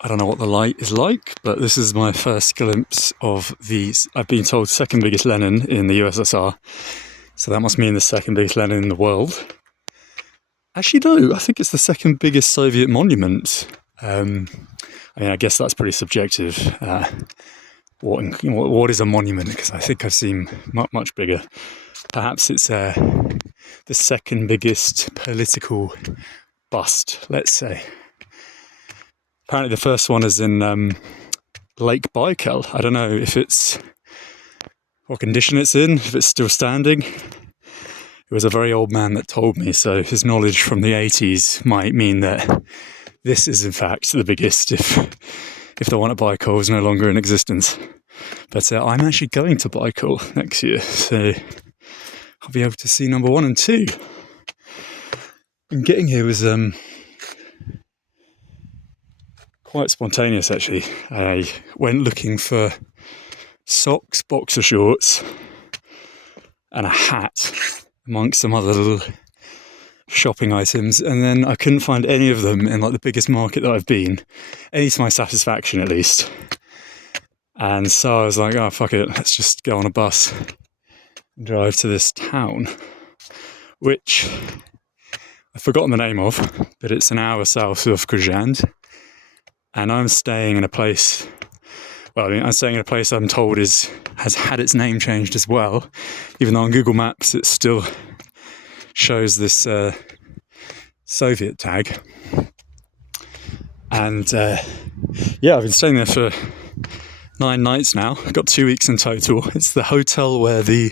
I don't know what the light is like, but this is my first glimpse of these. I've been told second biggest Lenin in the USSR, so that must mean the second biggest Lenin in the world. Actually, no, I think it's the second biggest Soviet monument. I mean, I guess that's pretty subjective. What is a monument? Because I think I've seen much bigger. Perhaps it's the second biggest political bust, let's say. Apparently the first one is in Lake Baikal. I don't know if it's what condition it's in, if it's still standing. It was a very old man that told me, so his knowledge from the 80s might mean that this is in fact the biggest if the one at Baikal is no longer in existence. But I'm actually going to Baikal next year, so I'll be able to see number 1 and 2. And getting here was quite spontaneous, actually. I went looking for socks, boxer shorts, and a hat, amongst some other little shopping items, and then I couldn't find any of them in like the biggest market that I've been, any to my satisfaction at least. And so I was like, oh fuck it, let's just go on a bus and drive to this town, which I've forgotten the name of, but it's an hour south of Kazan. And I'm staying in a place, I'm staying in a place I'm told has had its name changed as well, even though on Google Maps it still shows this Soviet tag. And I've been staying there for 9 nights now. I've got 2 weeks in total. It's the hotel where the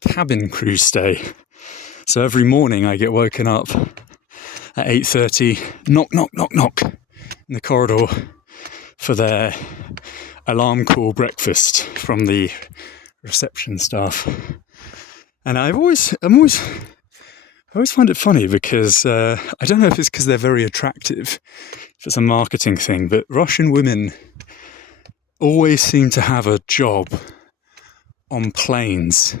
cabin crew stay. So every morning I get woken up at 8:30, knock, in the corridor for their alarm call breakfast from the reception staff. And I always find it funny because I don't know if it's because they're very attractive, if it's a marketing thing, but Russian women always seem to have a job on planes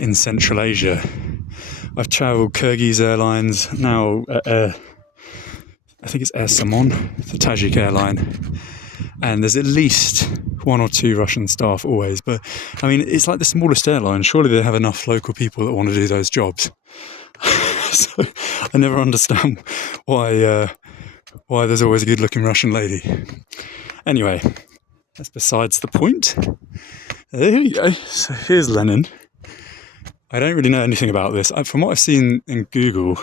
in Central Asia. I've travelled Kyrgyz Airlines, now I think it's Air Samon, the Tajik airline, and there's at least 1 or 2 Russian staff always. But I mean, it's like the smallest airline. Surely they have enough local people that want to do those jobs. So I never understand why there's always a good-looking Russian lady. Anyway, that's besides the point. There we go. So here's Lenin. I don't really know anything about this. From what I've seen in Google,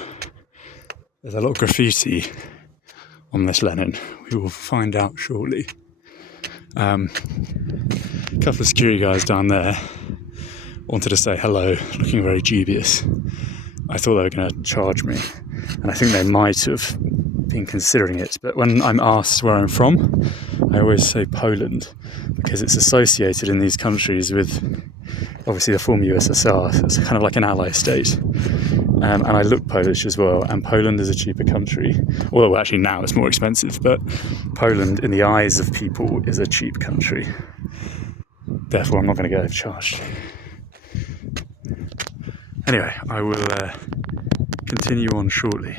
there's a lot of graffiti on this Lenin. We will find out shortly. A couple of security guys down there wanted to say hello, looking very dubious. I thought they were going to charge me, and I think they might have been considering it, but when I'm asked where I'm from, I always say Poland, because it's associated in these countries with obviously the former USSR, so it's kind of like an ally state. And I look Polish as well, and Poland is a cheaper country, although actually now it's more expensive, but Poland in the eyes of people is a cheap country. Therefore I'm not going to get charged. Anyway, I will continue on shortly.